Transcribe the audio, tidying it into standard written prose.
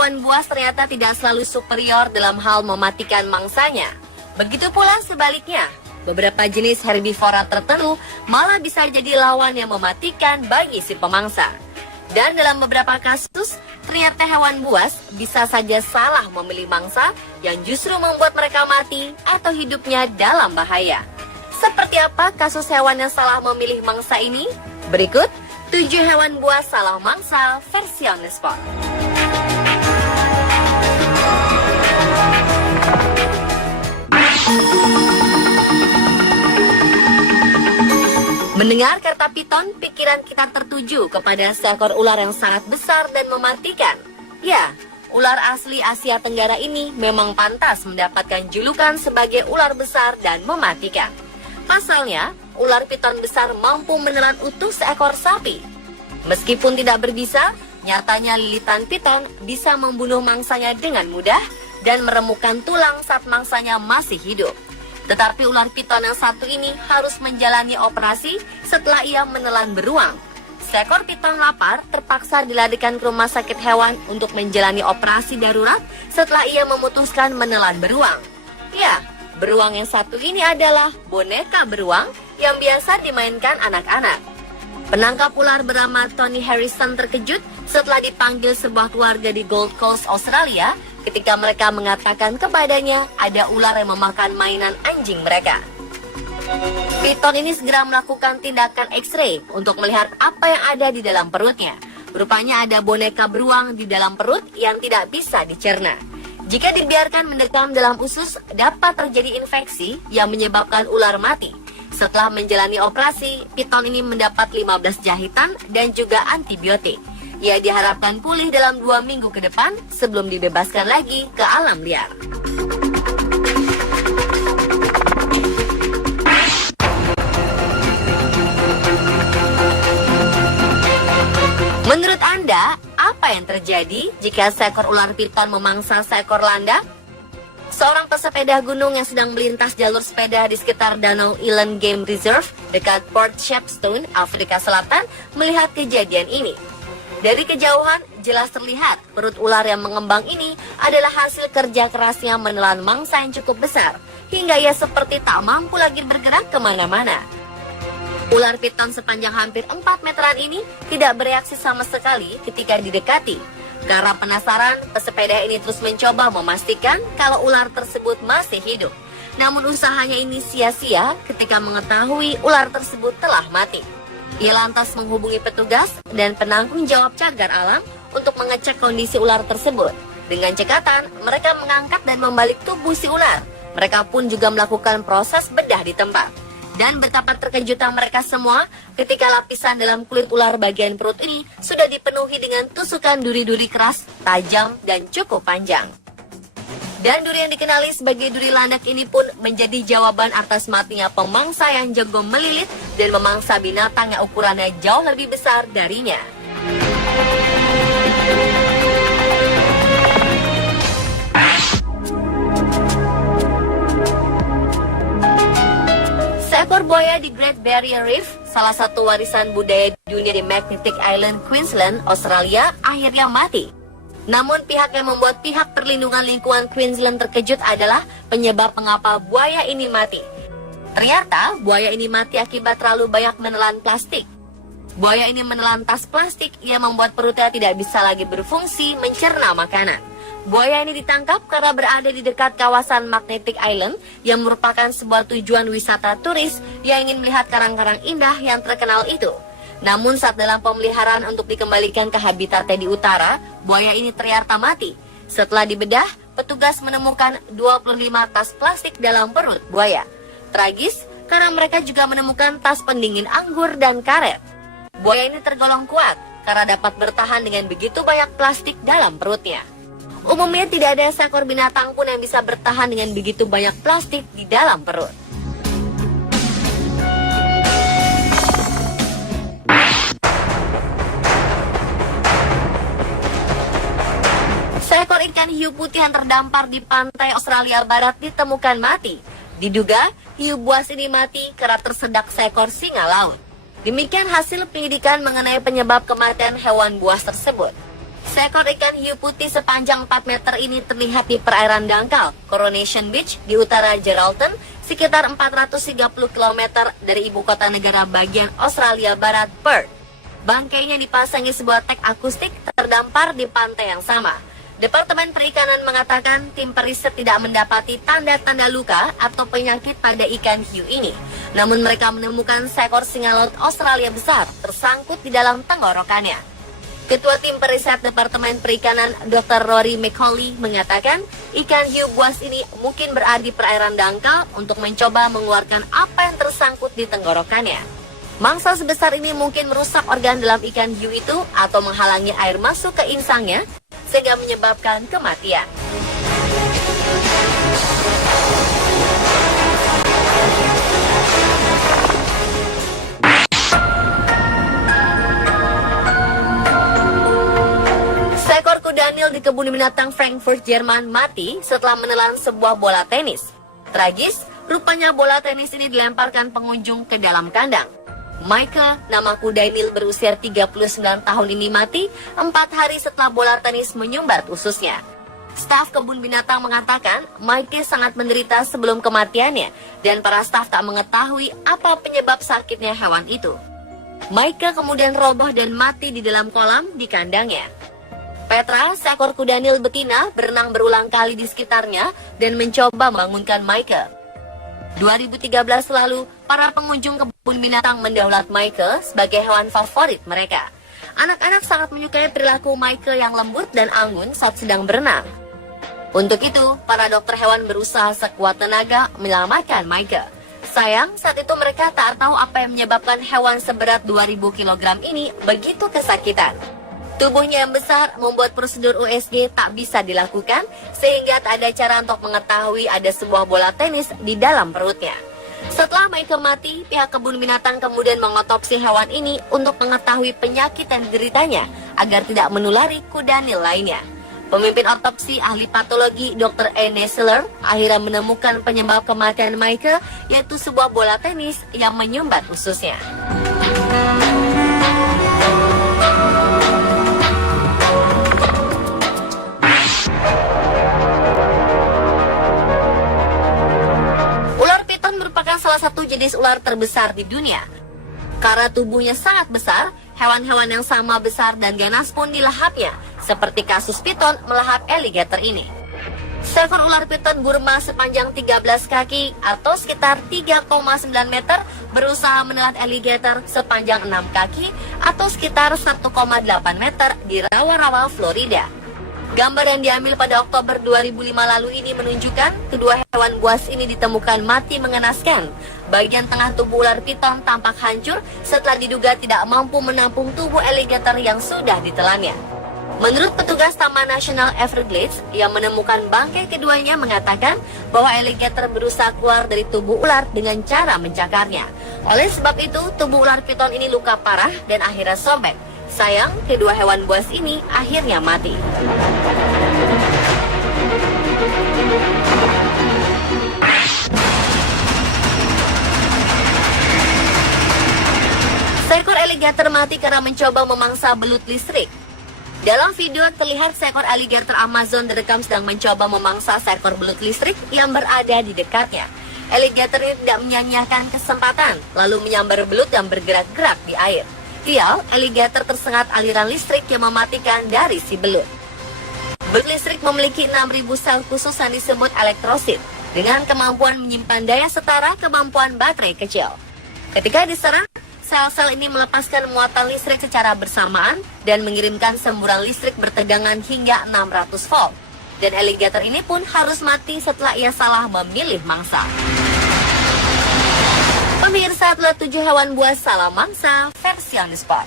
hewan buas ternyata tidak selalu superior dalam hal mematikan mangsanya. Begitu pula sebaliknya, beberapa jenis herbivora tertentu malah bisa jadi lawan yang mematikan bagi si pemangsa. Dan dalam beberapa kasus, ternyata hewan buas bisa saja salah memilih mangsa yang justru membuat mereka mati atau hidupnya dalam bahaya. Seperti apa kasus hewan yang salah memilih mangsa ini? Berikut 7 hewan buas salah mangsa versi on the spot. Mendengar kata piton, pikiran kita tertuju kepada seekor ular yang sangat besar dan mematikan. Ya, ular asli Asia Tenggara ini memang pantas mendapatkan julukan sebagai ular besar dan mematikan. Pasalnya, ular piton besar mampu menelan utuh seekor sapi. Meskipun tidak berbisa, nyatanya lilitan piton bisa membunuh mangsanya dengan mudah dan meremukkan tulang saat mangsanya masih hidup. Tetapi ular piton yang satu ini harus menjalani operasi setelah ia menelan beruang. Seekor piton lapar terpaksa dilarikan ke rumah sakit hewan untuk menjalani operasi darurat setelah ia memutuskan menelan beruang. Ya, beruang yang satu ini adalah boneka beruang yang biasa dimainkan anak-anak. Penangkap ular bernama Tony Harrison terkejut setelah dipanggil sebuah keluarga di Gold Coast, Australia, ketika mereka mengatakan kepadanya ada ular yang memakan mainan anjing mereka. Piton ini segera melakukan tindakan X-ray untuk melihat apa yang ada di dalam perutnya. Rupanya ada boneka beruang di dalam perut yang tidak bisa dicerna. Jika dibiarkan mendekam dalam usus, dapat terjadi infeksi yang menyebabkan ular mati. Setelah menjalani operasi, piton ini mendapat 15 jahitan dan juga antibiotik. Ia diharapkan pulih dalam 2 minggu ke depan sebelum dibebaskan lagi ke alam liar. Menurut Anda, apa yang terjadi jika seekor ular piton memangsa seekor landak? Seorang pesepeda gunung yang sedang melintas jalur sepeda di sekitar Danau Eland Game Reserve dekat Port Shepstone, Afrika Selatan, melihat kejadian ini. Dari kejauhan, jelas terlihat perut ular yang mengembang ini adalah hasil kerja kerasnya menelan mangsa yang cukup besar, hingga ia seperti tak mampu lagi bergerak kemana-mana. Ular piton sepanjang hampir 4 meteran ini tidak bereaksi sama sekali ketika didekati. Karena penasaran, pesepeda ini terus mencoba memastikan kalau ular tersebut masih hidup. Namun usahanya ini sia-sia ketika mengetahui ular tersebut telah mati. Ia lantas menghubungi petugas dan penanggung jawab cagar alam untuk mengecek kondisi ular tersebut. Dengan cekatan, mereka mengangkat dan membalik tubuh si ular. Mereka pun juga melakukan proses bedah di tempat. Dan betapa terkejutnya mereka semua ketika lapisan dalam kulit ular bagian perut ini sudah dipenuhi dengan tusukan duri-duri keras, tajam, dan cukup panjang. Dan duri yang dikenali sebagai duri landak ini pun menjadi jawaban atas matinya pemangsa yang jago melilit dan memangsa binatang yang ukurannya jauh lebih besar darinya. Seekor buaya di Great Barrier Reef, salah satu warisan budaya dunia di Magnetic Island, Queensland, Australia, akhirnya mati. Namun pihak yang membuat pihak perlindungan lingkungan Queensland terkejut adalah penyebab mengapa buaya ini mati. Ternyata buaya ini mati akibat terlalu banyak menelan plastik. Buaya ini menelan tas plastik yang membuat perutnya tidak bisa lagi berfungsi mencerna makanan. Buaya ini ditangkap karena berada di dekat kawasan Magnetic Island yang merupakan sebuah tujuan wisata turis yang ingin melihat karang-karang indah yang terkenal itu. Namun saat dalam pemeliharaan untuk dikembalikan ke habitatnya di utara, buaya ini ternyata mati. Setelah dibedah, petugas menemukan 25 tas plastik dalam perut buaya. Tragis karena mereka juga menemukan tas pendingin anggur dan karet. Buaya ini tergolong kuat karena dapat bertahan dengan begitu banyak plastik dalam perutnya. Umumnya tidak ada seekor binatang pun yang bisa bertahan dengan begitu banyak plastik di dalam perut. Seekor ikan hiu putih yang terdampar di pantai Australia Barat ditemukan mati. Diduga, hiu buas ini mati karena tersedak seekor singa laut. Demikian hasil penyidikan mengenai penyebab kematian hewan buas tersebut. Seekor ikan hiu putih sepanjang 4 meter ini terlihat di perairan dangkal Coronation Beach di utara Geraldton, sekitar 430 km dari ibu kota negara bagian Australia Barat, Perth. Bangkainya dipasangi sebuah tag akustik terdampar di pantai yang sama. Departemen Perikanan mengatakan tim periset tidak mendapati tanda-tanda luka atau penyakit pada ikan hiu ini. Namun mereka menemukan seekor singa laut Australia besar tersangkut di dalam tenggorokannya. Ketua tim periset Departemen Perikanan Dr. Rory McCauley mengatakan ikan hiu buas ini mungkin berada di perairan dangkal untuk mencoba mengeluarkan apa yang tersangkut di tenggorokannya. Mangsa sebesar ini mungkin merusak organ dalam ikan hiu itu atau menghalangi air masuk ke insangnya sehingga menyebabkan kematian. Seekor kuda Nil di kebun binatang Frankfurt, Jerman mati setelah menelan sebuah bola tenis. Tragis, rupanya bola tenis ini dilemparkan pengunjung ke dalam kandang. Michael, nama kuda Nil berusia 39 tahun ini mati 4 hari setelah bola tenis menyumbat ususnya. Staf kebun binatang mengatakan Michael sangat menderita sebelum kematiannya dan para staf tak mengetahui apa penyebab sakitnya hewan itu. Michael kemudian roboh dan mati di dalam kolam di kandangnya. Petra, seekor kuda Nil betina, berenang berulang kali di sekitarnya dan mencoba membangunkan Michael. 2013 lalu, para pengunjung kebun binatang mendaulat Michael sebagai hewan favorit mereka. Anak-anak sangat menyukai perilaku Michael yang lembut dan anggun saat sedang berenang. Untuk itu, para dokter hewan berusaha sekuat tenaga menyelamatkan Michael. Sayang, saat itu mereka tak tahu apa yang menyebabkan hewan seberat 2000 kg ini begitu kesakitan. Tubuhnya yang besar membuat prosedur USG tak bisa dilakukan, sehingga tak ada cara untuk mengetahui ada sebuah bola tenis di dalam perutnya. Setelah Michael mati, pihak kebun binatang kemudian mengotopsi hewan ini untuk mengetahui penyakit yang dideritanya agar tidak menulari kuda Nil lainnya. Pemimpin otopsi ahli patologi Dr. Anne Seller akhirnya menemukan penyebab kematian Michael, yaitu sebuah bola tenis yang menyumbat ususnya. Salah satu jenis ular terbesar di dunia. Karena tubuhnya sangat besar, hewan-hewan yang sama besar dan ganas pun dilahapnya, seperti kasus piton melahap alligator ini. Seekor ular piton Burma sepanjang 13 kaki atau sekitar 3,9 meter berusaha menelan alligator sepanjang 6 kaki atau sekitar 1,8 meter di rawa-rawa Florida. Gambar yang diambil pada Oktober 2005 lalu ini menunjukkan kedua hewan buas ini ditemukan mati mengenaskan. Bagian tengah tubuh ular piton tampak hancur setelah diduga tidak mampu menampung tubuh alligator yang sudah ditelannya. Menurut petugas Taman Nasional Everglades yang menemukan bangkai keduanya mengatakan bahwa alligator berusaha keluar dari tubuh ular dengan cara mencakarnya. Oleh sebab itu, tubuh ular piton ini luka parah dan akhirnya sobek. Sayang, kedua hewan buas ini akhirnya mati. Seekor alligator mati karena mencoba memangsa belut listrik. Dalam video terlihat seekor alligator Amazon direkam sedang mencoba memangsa seekor belut listrik yang berada di dekatnya. Alligator ini tidak menyia-nyiakan kesempatan, lalu menyambar belut yang bergerak-gerak di air. Sial, alligator tersengat aliran listrik yang mematikan dari si belut. Belut listrik memiliki 6.000 sel khusus yang disebut elektrosit, dengan kemampuan menyimpan daya setara kemampuan baterai kecil. Ketika diserang, sel-sel ini melepaskan muatan listrik secara bersamaan dan mengirimkan semburan listrik bertegangan hingga 600 volt. Dan alligator ini pun harus mati setelah ia salah memilih mangsa. Pemirsa, adalah 7 hewan buas salah mangsa versi on the spot.